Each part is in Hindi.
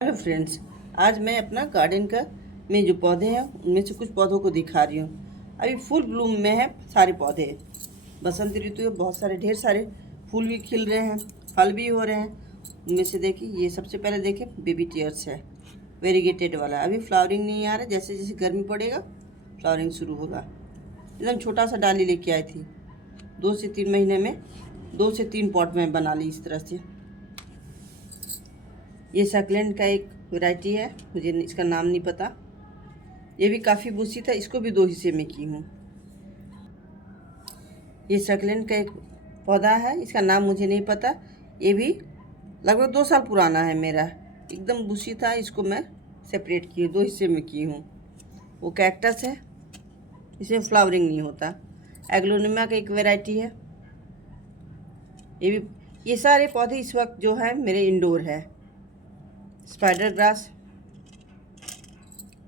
हेलो फ्रेंड्स, आज मैं अपना गार्डन का में जो पौधे हैं उनमें से कुछ पौधों को दिखा रही हूँ। अभी फुल ब्लूम में है सारे पौधे। बसंत ऋतु है, बहुत सारे ढेर सारे फूल भी खिल रहे हैं, फल भी हो रहे हैं। उनमें से देखिए, ये सबसे पहले देखें बेबी टीयर्स है, वेरीगेटेड वाला। अभी फ्लावरिंग नहीं आ रहा, जैसे जैसे गर्मी पड़ेगा फ्लावरिंग शुरू होगा। एकदम छोटा सा डाली लेके आई थी, 2 से 3 महीने में 2 से 3 पॉट में बना ली इस तरह से। ये सक्लेंट का एक वैरायटी है, मुझे इसका नाम नहीं पता। ये भी काफ़ी बूसी था, इसको भी 2 हिस्से में की हूँ। ये सक्लेंट का एक पौधा है, इसका नाम मुझे नहीं पता। ये भी लगभग 2 साल पुराना है मेरा, एकदम बूसी था। इसको मैं सेपरेट की हूँ, 2 हिस्से में की हूँ। वो कैक्टस है, इसमें फ्लावरिंग नहीं होता। एग्लोनिमा का एक वैरायटी है। ये सारे पौधे इस वक्त जो है मेरे इंडोर है। स्पाइडर ग्रास,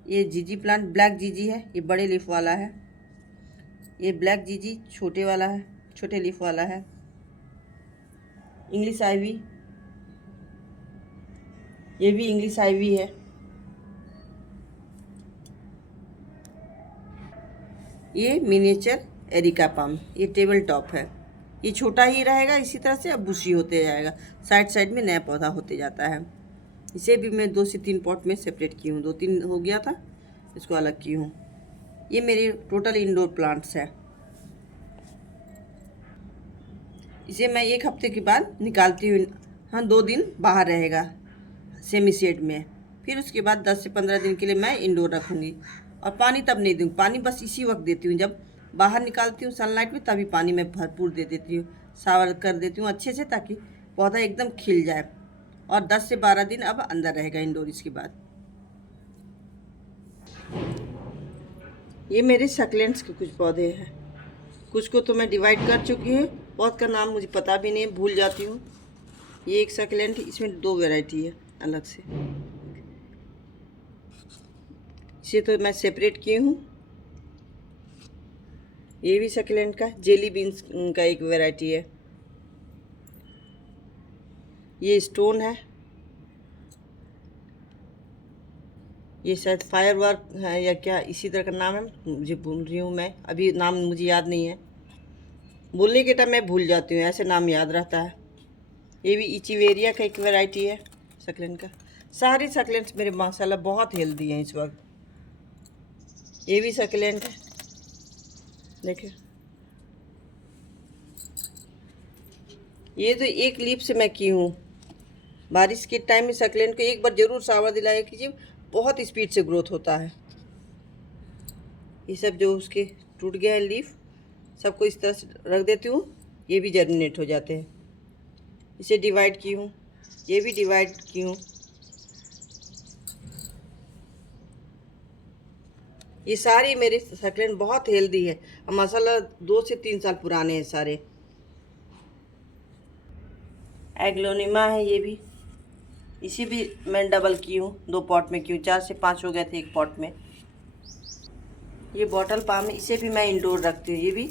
ये जीजी प्लांट ब्लैक जीजी है, ये बड़े लीफ वाला है। ये ब्लैक जीजी छोटे वाला है, छोटे लीफ वाला है। इंग्लिश आइवी, ये भी इंग्लिश आइवी है। ये मिनिएचर एरिका पाम, ये टेबल टॉप है। ये छोटा ही रहेगा इसी तरह से, अब बुशी होते जाएगा, साइड साइड में नया पौधा होते जाता है। इसे भी मैं 2 से 3 पॉट में सेपरेट की हूँ, 2-3 हो गया था, इसको अलग की हूँ। ये मेरे टोटल इंडोर प्लांट्स है। इसे मैं 1 हफ्ते के बाद निकालती हूँ। हाँ, 2 दिन बाहर रहेगा सेमी शेड में, फिर उसके बाद 10 से 15 दिन के लिए मैं इंडोर रखूँगी। और पानी तब नहीं दूँगी, पानी बस इसी वक्त देती हूँ जब बाहर निकालती हूँ सनलाइट में, तभी पानी मैं भरपूर दे देती हूँ, शावर कर देती हूँ अच्छे से, ताकि पौधा एकदम खिल जाए। और 10 से 12 दिन अब अंदर रहेगा इंडोर। इसके बाद ये मेरे सक्लेंट्स के कुछ पौधे हैं, कुछ को तो मैं डिवाइड कर चुकी हूँ, बहुत का नाम मुझे पता भी नहीं है, भूल जाती हूँ। ये एक सक्लेंट, इसमें 2 वैरायटी है अलग से, इसे तो मैं सेपरेट की हूँ। ये भी सक्लेंट का जेली बीन्स का एक वैरायटी है। ये स्टोन है, ये शायद फायर वर्क है या क्या इसी तरह का नाम है, मुझे भूल रही हूँ मैं, अभी नाम मुझे याद नहीं है, बोलने के टाइम मैं भूल जाती हूँ, ऐसे नाम याद रहता है। ये भी इचिवेरिया का एक वैरायटी है सक्लेंट का। सारे सक्लेंट्स मेरे माशाल्लाह बहुत हेल्दी हैं इस वक्त। ये भी सक्लेंट है, देखिए। ये तो एक लीफ से मैं की हूँ। बारिश के टाइम में सक्लेंट को एक बार ज़रूर शावर दिलाया कीजिए, बहुत स्पीड से ग्रोथ होता है। ये सब जो उसके टूट गया है लीफ, सबको इस तरह से रख देती हूँ, ये भी जर्मिनेट हो जाते हैं। इसे डिवाइड की हूँ, ये भी डिवाइड की हूँ। ये सारे मेरे सक्लेंट बहुत हेल्दी है और माशाल्लाह 2 से 3 साल पुराने हैं सारे। एग्लोनिमा है ये भी, इसी भी मैं डबल की हूँ, 2 पॉट में की हूँ, 4 से 5 हो गए थे एक पॉट में। ये बॉटल पाम है, इसे भी मैं इंडोर रखती हूँ। ये भी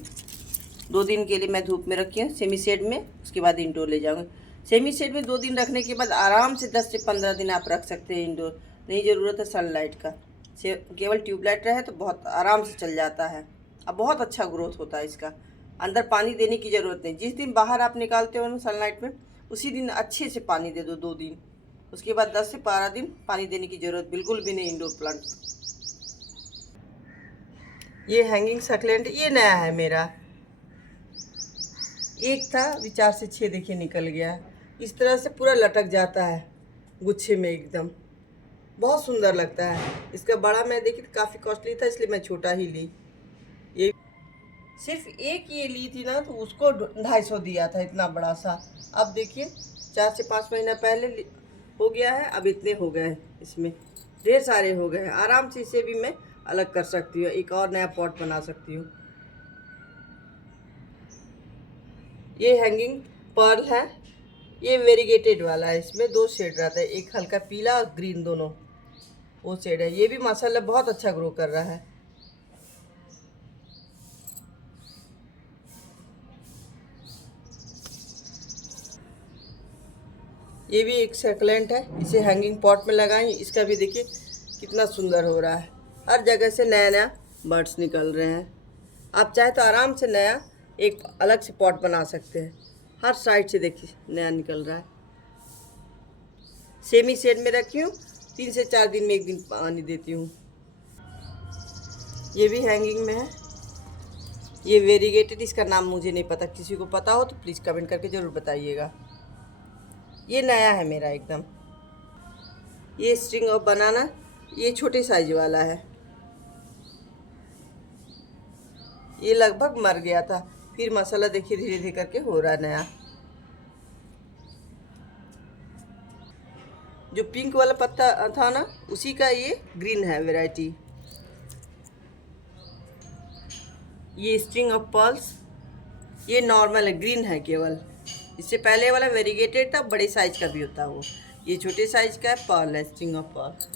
2 दिन के लिए मैं धूप में रखी हूँ सेमी शेड में, उसके बाद इंडोर ले जाऊँगी। सेमी शेड में 2 दिन रखने के बाद आराम से 10 से 15 दिन आप रख सकते हैं इंडोर, नहीं ज़रूरत है सनलाइट का। केवल ट्यूबलाइट रहे तो बहुत आराम से चल जाता है। अब बहुत अच्छा ग्रोथ होता है इसका, अंदर पानी देने की ज़रूरत नहीं। जिस दिन बाहर आप निकालते हो ना सनलाइट में, उसी दिन अच्छे से पानी दे दो 2 दिन, उसके बाद 10 से 12 दिन पानी देने की ज़रूरत बिल्कुल भी नहीं इंडोर प्लांट। ये हैंगिंग सक्लेंट, ये नया है मेरा, एक था अभी 4 से 6 देखिए निकल गया है। इस तरह से पूरा लटक जाता है गुच्छे में एकदम, बहुत सुंदर लगता है। इसका बड़ा मैं देखी तो काफ़ी कॉस्टली था, इसलिए मैं छोटा ही ली। ये सिर्फ एक ये ली थी ना, तो उसको 250 दिया था, इतना बड़ा सा। अब देखिए 4 से 5 महीना पहले हो गया है, अब इतने हो गए, इसमें ढेर सारे हो गए हैं। आराम से इसे भी मैं अलग कर सकती हूँ, एक और नया पॉट बना सकती हूँ। ये हैंगिंग पर्ल है, ये वेरीगेटेड वाला है, इसमें 2 शेड रहता है, एक हल्का पीला और ग्रीन, दोनों वो शेड है। ये भी माशाल्लाह बहुत अच्छा ग्रो कर रहा है। ये भी एक सक्लेंट है, इसे हैंगिंग पॉट में लगाएं। इसका भी देखिए कितना सुंदर हो रहा है। हर जगह से नया नया बर्ड्स निकल रहे हैं। आप चाहे तो आराम से नया एक अलग से पॉट बना सकते हैं। हर साइड से देखिए नया निकल रहा है। सेमी शेड में रखी हूँ, 3 से 4 दिन में एक दिन पानी देती हूँ। ये भी हैंगिंग में है। ये वेरीगेटेड, इसका नाम मुझे नहीं पता, किसी को पता हो तो प्लीज़ कमेंट करके ज़रूर बताइएगा। ये नया है मेरा एकदम। ये स्ट्रिंग ऑफ बनाना, ये छोटे साइज वाला है। ये लगभग मर गया था, फिर मसाला देखिए धीरे धीरे करके हो रहा है नया। जो पिंक वाला पत्ता था ना, उसी का ये ग्रीन है वैरायटी। ये स्ट्रिंग ऑफ पर्ल्स, ये नॉर्मल है, ग्रीन है केवल। इससे पहले वाला वेरीगेटेड था, बड़े साइज का भी होता है वो। ये छोटे साइज का है, पर्ल है, स्ट्रिंग ऑफ पर्ल।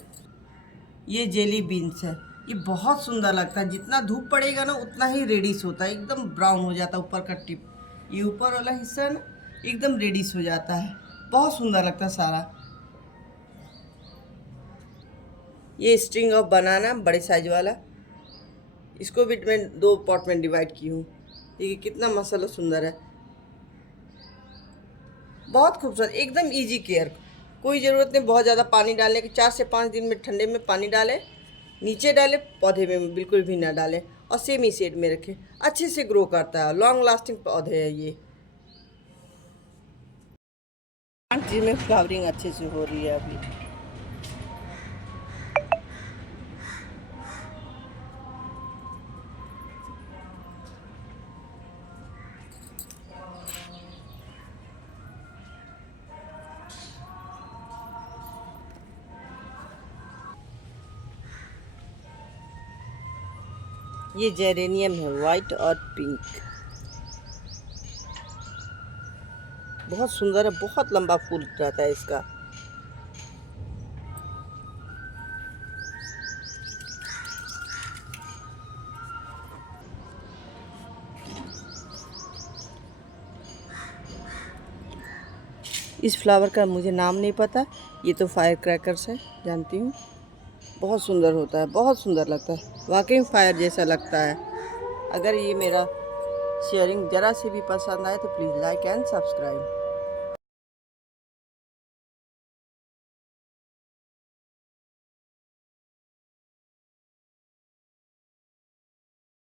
ये जेली बीन्स है, ये बहुत सुंदर लगता है। जितना धूप पड़ेगा ना उतना ही रेडिश होता है, एकदम ब्राउन हो जाता है ऊपर का टिप। ये ऊपर वाला हिस्सा ना एकदम रेडिश हो जाता है, बहुत सुंदर लगता है सारा। ये स्ट्रिंग ऑफ बनाना, बड़े साइज वाला, इसको भी मैं 2 पॉट में डिवाइड की हूँ। देखिए कितना मसाला सुंदर है, बहुत खूबसूरत, एकदम इजी केयर। कोई ज़रूरत नहीं बहुत ज़्यादा पानी डालने की। 4 से 5 दिन में ठंडे में पानी डालें, नीचे डालें, पौधे में बिल्कुल भी ना डालें, और सेमी शेड में रखें। अच्छे से ग्रो करता है, लॉन्ग लास्टिंग पौधे है ये। जिसमें फ्लावरिंग अच्छे से हो रही है अभी। ये जेरेनियम है, वाइट और पिंक, बहुत सुंदर है, बहुत लंबा फूल रहता है इसका। इस फ्लावर का मुझे नाम नहीं पता, ये तो फायर क्रैकर्स है, जानती हूँ। बहुत सुंदर होता है, बहुत सुंदर लगता है, वाकई में फायर जैसा लगता है। अगर ये मेरा शेयरिंग ज़रा से भी पसंद आए तो प्लीज़ लाइक एंड सब्सक्राइब।